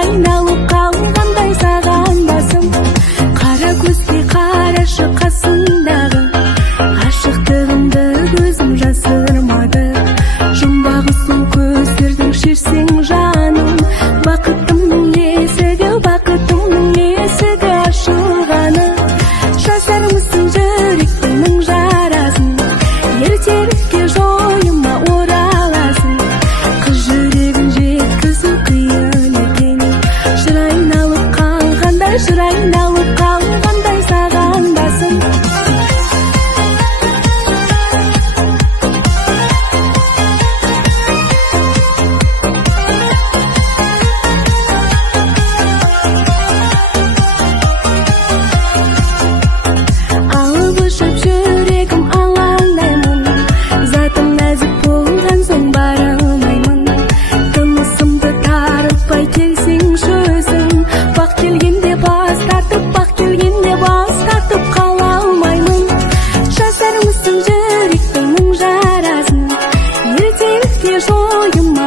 айналып қалғандай саған басым, қара көзге қарашы қасыңдағы, ғашықтығымды көзім жасырмады. Жұмбағы сол көздердің шерсең жаным, бақытымның есігі ашылғаны. Жасармысың жүректің мың жарасын, ертерекке жойыма ораласың. Қыз жүрегін жеткізу қиын екен, жыр айналып қалғандай саған басым. Алып ұшып жүрегім алаңдаймын, затым нәзік болған соң бара алмаймын. Тынысымды тарылтпай келсеңші өзің, бақ келгенде бас тартып қала алмаймын. Жасармысың жүректің мың жарасын, ертеңге жойыма